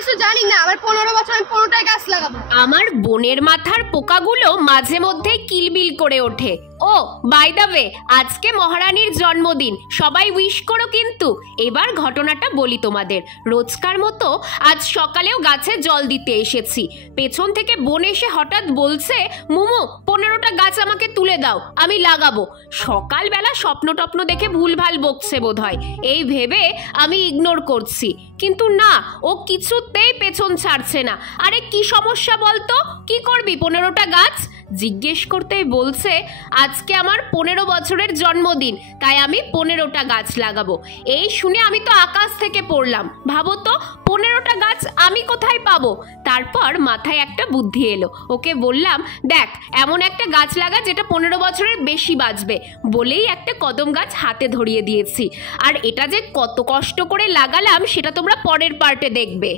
কিছু জানি না, আবার 15 বছর আমি 15টাই গাছ লাগাবো। আমার বোনের মাথার পোকাগুলো মাঝে মধ্যে কিলবিল করে ওঠে। ও বাই দ্য ওয়ে, আজকে মহারানীর জন্মদিন, সবাই উইশ করো কিন্তু। এবার ঘটনাটা বলি তোমাদের। রোজকার মতো আজ সকালেও গাছে জল দিতে এসেছি। পেছন থেকে বোন এসে হঠাৎ বলছে, মুমু 15টা গাছ আমাকে তুলে দাও, আমি লাগাবো। সকালবেলা স্বপ্ন টপ্ন দেখে ভুলভাল বকছে বোধহয়, এই ভেবে আমি ইগনোর করছি। কিন্তু না, ও কিছুতেই পেছন ছাড়ছে না। আরে কি সমস্যা বলতো, কি করবি 15টা গাছ? জিজ্ঞেস করতেই বলছে, আজকে আমার 15 বছরের জন্মদিন, তাই আমি 15টা গাছ লাগাবো। এই শুনে আমি তো আকাশ থেকে পড়লাম। ভাবো তো, 15টা গাছ আমি কোথায় পাবো? তারপর মাথায় একটা বুদ্ধি এলো। ওকে বললাম, দেখ এমন একটা গাছ লাগা যেটা 15 বছরের বেশি বাঁচবে। বলেই একটা কদম গাছ হাতে ধরিয়ে দিয়েছি। আর এটা যে কত কষ্ট করে লাগালাম সেটা তোমরা পরের পার্টে দেখবে।